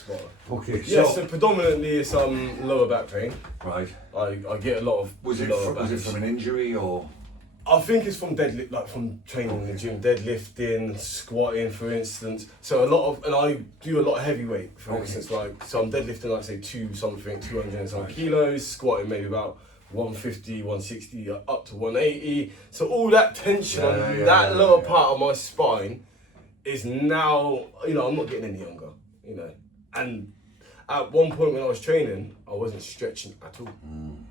spot on. Okay, Yeah, so predominantly it's lower back pain. Right. I get a lot of Was it from an injury or? I think it's from deadlift, like from training in the gym, deadlifting, squatting, for instance. So and I do a lot of heavyweight, for instance. Like, so I'm deadlifting, like say 200 and some kilos, squatting maybe about 150, 160, up to 180. So all that tension on that lower part of my spine is now, I'm not getting any younger, And at one point when I was training, I wasn't stretching at all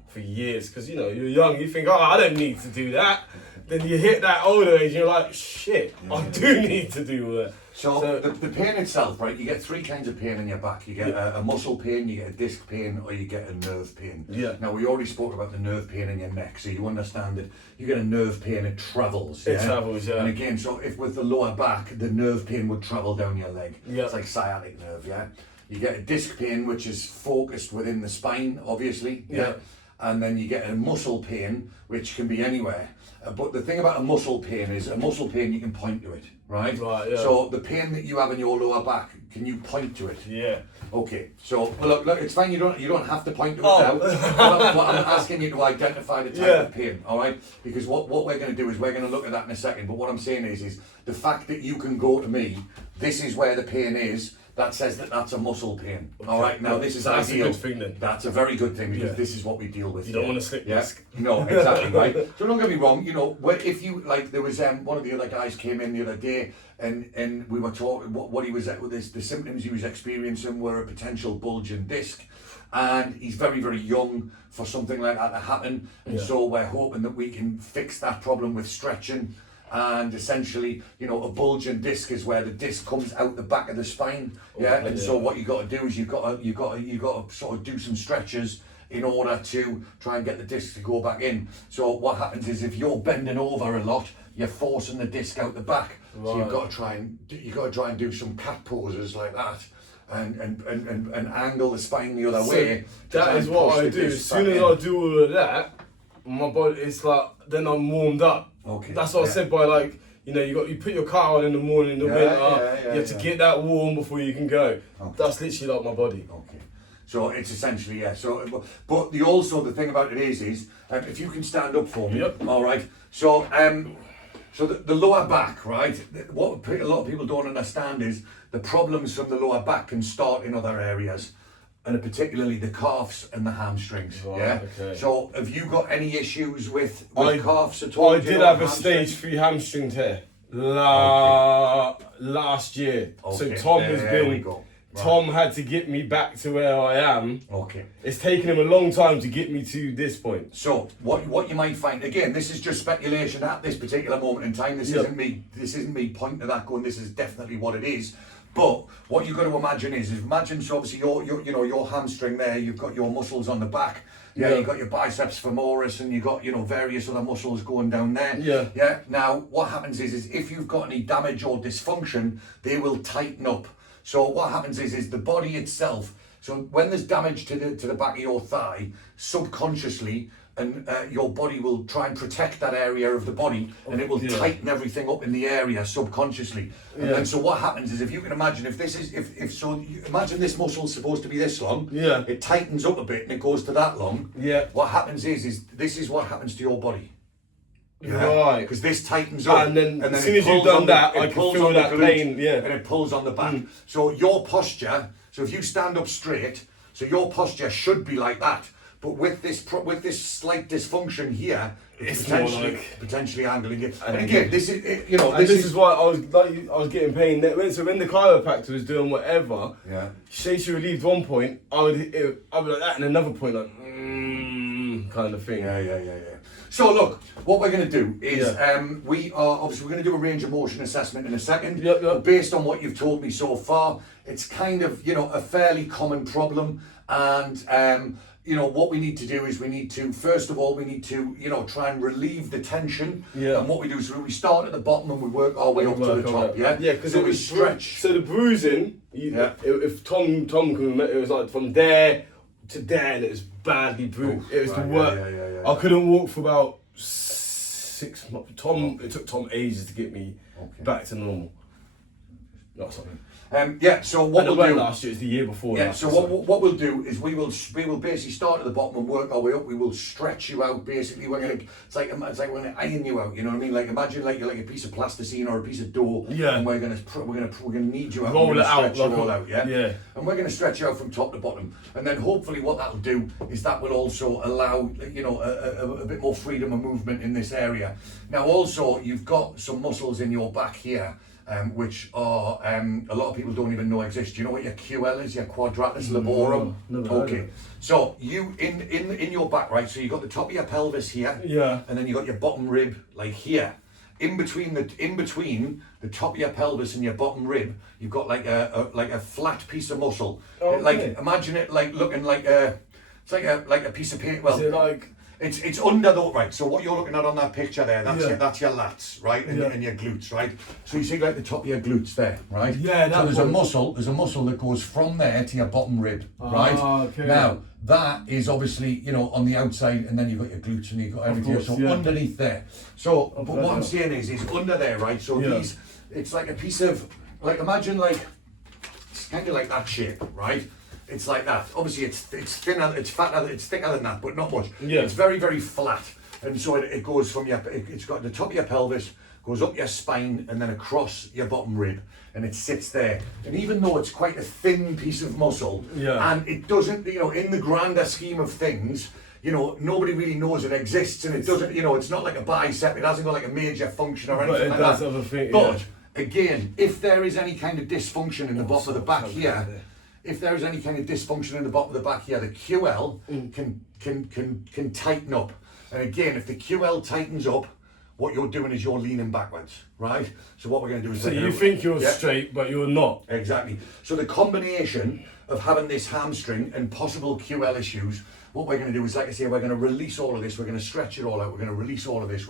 for years because you're young. You think, I don't need to do that. Then you hit that older age, and you're like, shit, I do need to do that. So the pain itself, right? You get three kinds of pain in your back. You get a muscle pain, you get a disc pain, or you get a nerve pain. Yeah. Now we already spoke about the nerve pain in your neck, so you understand that you get a nerve pain, it travels. It travels, yeah. And again, so if with the lower back, the nerve pain would travel down your leg. Yeah. It's like sciatic nerve, yeah. You get a disc pain, which is focused within the spine, obviously. Yeah. And then you get a muscle pain, which can be anywhere. But the thing about a muscle pain is, you can point to it, right? Right, yeah. So the pain that you have in your lower back, can you point to it? Yeah. Okay. So look, it's fine. You don't have to point to it now. But I'm asking you to identify the type of pain, all right? Because what we're going to do is we're going to look at that in a second. But what I'm saying is the fact that you can go to me, this is where the pain is. That says that that's a muscle pain. Okay. All right. Now this is that's ideal. That's a good thing then. That's a very good thing because this is what we deal with. You don't want to slip disc. No, exactly right. So don't get me wrong. If you like, there was one of the other guys came in the other day, and we were talking what he was at with this. The symptoms he was experiencing were a potential bulging disc, and he's very, very young for something like that to happen. And so we're hoping that we can fix that problem with stretching. And essentially, a bulging disc is where the disc comes out the back of the spine. So what you got to do is you got to sort of do some stretches in order to try and get the disc to go back in. So what happens is if you're bending over a lot, you're forcing the disc out the back. Right. So you've got to try and do some cat poses like that. And angle the spine the other way. That is what I do. As soon as I do all of that, my body, it's like, then I'm warmed up. Okay. That's what I said by you put your car on in the morning, in the winter, you have to get that warm before you can go. Okay. That's literally like my body. Okay. So it's essentially, so, but the thing about it is if you can stand up for me. Yep. All right. So, so the lower back, right? What a lot of people don't understand is the problems from the lower back can start in other areas. And particularly the calves and the hamstrings. Right, okay. So have you got any issues with calves at all? I did have a stage 3 hamstring tear last year. Okay. So Tom had to get me back to where I am. Okay. It's taken him a long time to get me to this point. So what you might find, again, this is just speculation at this particular moment in time. This isn't me pointing to that going, this is definitely what it is. But what you've got to imagine is so obviously your hamstring there, you've got your muscles on the back, you've got your biceps femoris, and you've got various other muscles going down there. Now what happens is if you've got any damage or dysfunction, they will tighten up. So what happens is the body itself. So when there's damage to the back of your thigh, subconsciously, and your body will try and protect that area of the body, and it will tighten everything up in the area subconsciously. And so what happens is, if you can imagine, imagine this muscle's supposed to be this long, it tightens up a bit and it goes to that long. What happens is this is what happens to your body. Right. Because this tightens up, and then as soon as you've done that, I can feel that pain. And it pulls on the back. So your posture. So if you stand up straight, so your posture should be like that. But with this slight dysfunction here, it's potentially angling it. And again, this is this is why I was getting pain. So when the chiropractor was doing whatever, she relieved one point, I would be like that, and another point kind of thing. Yeah. So look, what we're going to do is we're going to do a range of motion assessment in a second. But based on what you've told me so far, it's kind of a fairly common problem, and what we need to do is we need to try and relieve the tension. And what we do is we start at the bottom and we work our way up to the top. Because we stretch. So the bruising, if Tom can remember, it was like from there to there, and it was badly bruised. It was the worst. I couldn't walk for about 6 months. It took Tom ages to get me back to normal. Not something. Yeah, so what And it we'll weren't do last year, it's the year before. Yeah, last so year, what we'll do is we will basically start at the bottom and work our way up. We will stretch you out. Basically, it's like we're gonna iron you out. You know what I mean? Like imagine like you're like a piece of plasticine or a piece of dough. Yeah. And we're gonna knead you out. Roll we're gonna it out, stretch you like all a- out. Yeah. yeah. And we're gonna stretch you out from top to bottom. And then hopefully what that'll do is that will also allow a bit more freedom of movement in this area. Now also you've got some muscles in your back here. Which are a lot of people don't even know exist. Do you know what your QL is? Your quadratus laborum. never heard of Okay. it. So you in your back, right? So you got the top of your pelvis here. Yeah. And then you got your bottom rib like here. In between the top of your pelvis and your bottom rib, you've got like a flat piece of muscle. Okay. Like imagine it like looking like it's like a piece of paper. Well, Is it like? it's under the right. So what you're looking at on that picture there, that's Yeah. that's your lats, right, and, Yeah. and your glutes, right. So you see like the top of your glutes there, right. Yeah, So that there's one. a muscle that goes from there to your bottom rib, right. Okay. Now that is obviously on the outside, and then you've got your glutes and you've got everything. course, So yeah. underneath there. So, but what I'm perfect. saying is under there, right. So Yeah. it's like a piece of imagine like it's kind of like that shape, right. It's like that. Obviously, it's thinner, it's fatter, it's thicker than that, but not much. Yeah. It's very, very flat, and so it goes from it's got the top of your pelvis, goes up your spine, and then across your bottom rib, and it sits there. And even though it's quite a thin piece of muscle, Yeah. and it doesn't, in the grander scheme of things, nobody really knows it exists, and it doesn't, it's not like a bicep. It hasn't got like a major function or But anything it like does that. have a thing, But yeah. again, if there is any kind of dysfunction in the bottom of the back something here. like that. If there is any kind of dysfunction in the bottom of the back here, the QL can tighten up. And again, if the QL tightens up, what you're doing is you're leaning backwards, right? So what we're going to do is... So you think you're Yeah. straight, but you're not. Exactly. So the combination of having this hamstring and possible QL issues, what we're going to do is, like I say, we're going to release all of this, we're going to stretch it all out, we're going to release all of this,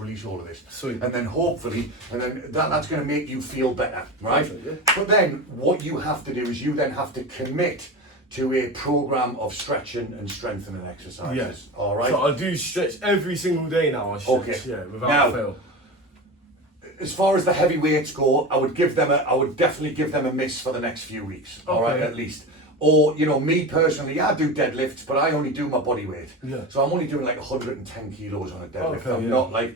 Sweet. and then hopefully, that's going to make you feel better, right? Perfect, yeah. But then what you have to do is you then have to commit to a program of stretching and strengthening exercises. Yes. All right. So I do stretch every single day now. I stretch, Okay. yeah, without Now- fail. As far as the heavy weights go, I would definitely give them a miss for the next few weeks. All right, Okay. at least. Or me personally, I do deadlifts, but I only do my body weight. Yeah. So I'm only doing like 110 kilos on a deadlift. Okay, I'm yeah. not like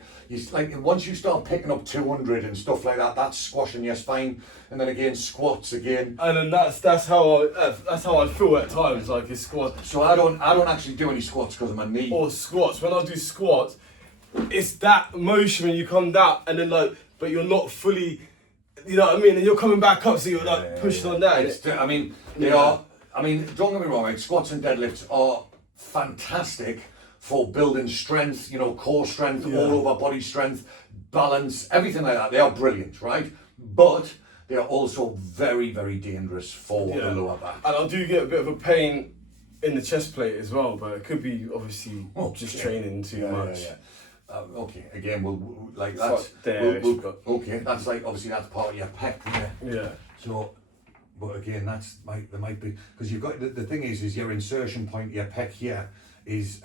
once you start picking up 200 and stuff like that, that's squashing your spine. And then again, squats again. And then that's how I feel at times. Like a squat So I don't actually do any squats because of my knee. or squats. When I do squats, it's that motion when you come down and then but you're not fully. You know what I mean? And you're coming back up, so you're like pushing on that. They are. I mean, don't get me wrong. Right? Squats and deadlifts are fantastic for building strength. Core strength, Yeah. all over body strength, balance, everything like that. They are brilliant, right? But they are also very, very dangerous for the lower back. And I do get a bit of a pain in the chest plate as well, but it could be obviously just training too much. Yeah. Okay. Again, we'll like It's that's like there, it's got- okay. That's like obviously that's part of your pec. Yeah. Yeah. So, but again, there might be because you've got the thing is your insertion point, your pec here is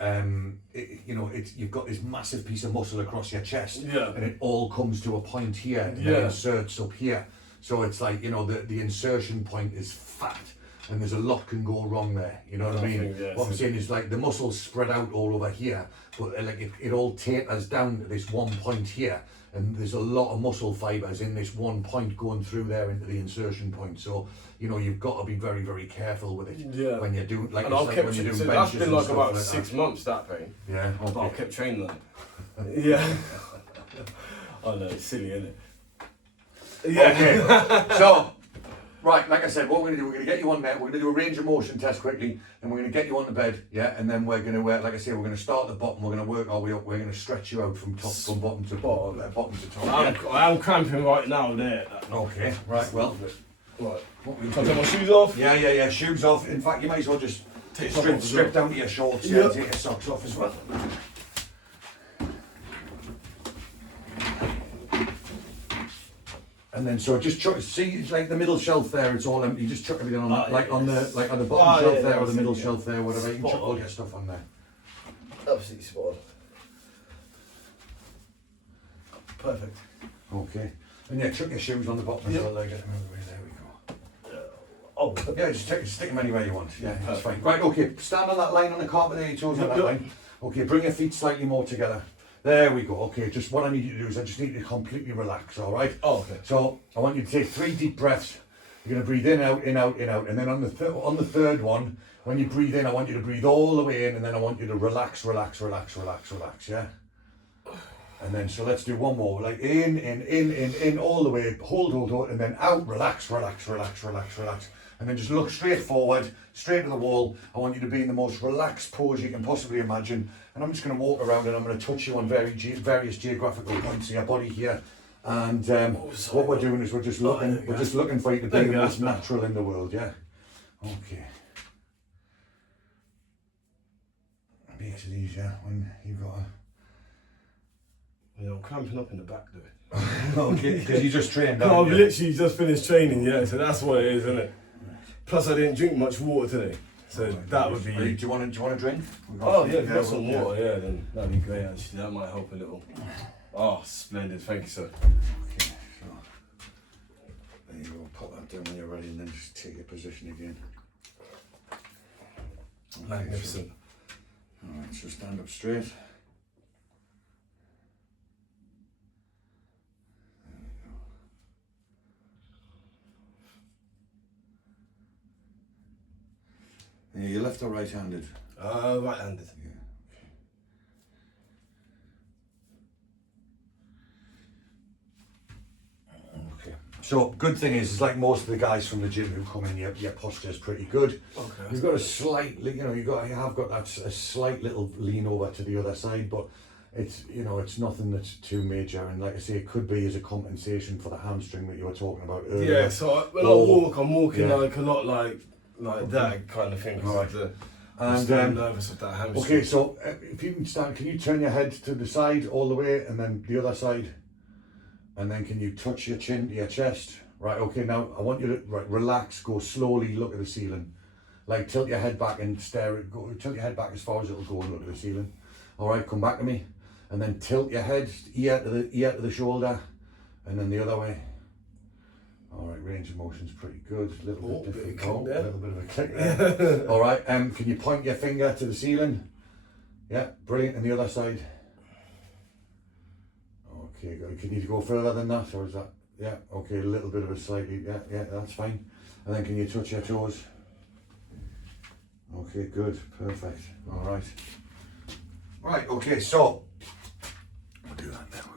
you've got this massive piece of muscle across your chest, Yeah. and it all comes to a point here and then Yeah. inserts up here. So it's like the insertion point is fat. And there's a lot can go wrong there, you know what I mean? think, yeah, What I'm so- saying is like the muscles spread out all over here, but like it all tapers down to this one point here, and there's a lot of muscle fibers in this one point going through there into the insertion point. So you've got to be very, very careful with it Yeah. when you're doing like, And it's I've like kept when you're doing so benches that's been and like stuff about like 6 that. months that pain. Yeah, But I okay. kept training that. Yeah. I know, it's silly, isn't it? Yeah. Okay, so, right, like I said, what we're going to do, we're going to get you on there, we're going to do a range of motion test quickly, and we're going to get you on the bed, yeah, and then we're going to, like I say, we're going to start at the bottom, we're going to work our way up, we're going to stretch you out from bottom to top. I'm cramping right now there. Okay, right, well, Right. what we Can I take my shoes off? yeah, shoes off. In fact, you might as well just Take your socks off as strip well. down to your shorts, yeah, Yep. take your socks off as well. And then so just chuck, see it's like the middle shelf there, it's all empty. Just chuck everything on that, like on the bottom shelf yeah, there or the middle yeah. shelf there, whatever. You can Spot chuck all on. your stuff on there. Absolutely spot on. Perfect. Okay. And yeah, chuck your shoes on the bottom as Yep. well. There we go. Oh, Yeah, just stick them anywhere you want. Yeah, that's fine. Right, okay, stand on that line on the carpet there, your toes on that line. Okay, bring your feet slightly more together. There we go. Okay, just what I need you to do is I just need you to completely relax, all right? Oh, okay. So I want you to take 3 deep breaths. You're going to breathe in, out, in, out, in, out. And then on the third one, when you breathe in, I want you to breathe all the way in, and then I want you to relax, relax, relax, relax, relax, yeah? And then, so let's do one more, like in, all the way, hold, and then out, relax, relax, relax, relax, relax. And then just look straight forward, straight to the wall. I want you to be in the most relaxed pose you can possibly imagine. And I'm just going to walk around and I'm going to touch you on various geographical points in your body here. And what we're doing is we're just looking for you to be the most natural in the world, yeah? Okay. Makes it easier when you've got a... Yeah, I'm cramping up in the back though. Okay, because you just trained. No, I've literally just finished training, yeah, so that's what it is, isn't it? Plus I didn't drink much water today, so that would be... Do you want a drink? Oh yeah, if you've got some water, yeah, then that'd be great actually, that might help a little. Oh, splendid, thank you sir. Okay, so there you go, pop that down when you're ready and then just take your position again. Okay, Magnificent. Alright, so stand up straight. Yeah, you're left or right-handed? Right-handed. Yeah. Okay. So, good thing is like most of the guys from the gym who come in, your posture's pretty good. Okay. You've got a slight, you have got that a slight little lean over to the other side, but it's, it's nothing that's too major. And like I say, it could be as a compensation for the hamstring that you were talking about earlier. Yeah, so when I walk, I'm walking Yeah. like a lot like that kind of thing. Alright. I'm still nervous of that hamstring. Okay, so if you can stand, can you turn your head to the side all the way and then the other side? And then can you touch your chin to your chest? Right, okay, now I want you to relax, go slowly, look at the ceiling. Like tilt your head back and tilt your head back as far as it'll go and look at the ceiling. Alright, come back to me. And then tilt your head, ear to the shoulder, and then the other way. Alright, range of motion's pretty good. A little bit difficult. A little bit of a click there. Alright, can you point your finger to the ceiling? Yeah, brilliant. And the other side. Okay, good. Can you go further than that, or is that? Yeah, okay, a little bit of a slightly, yeah, that's fine. And then can you touch your toes? Okay, good, perfect. Alright. Right, okay, so, we'll do that now.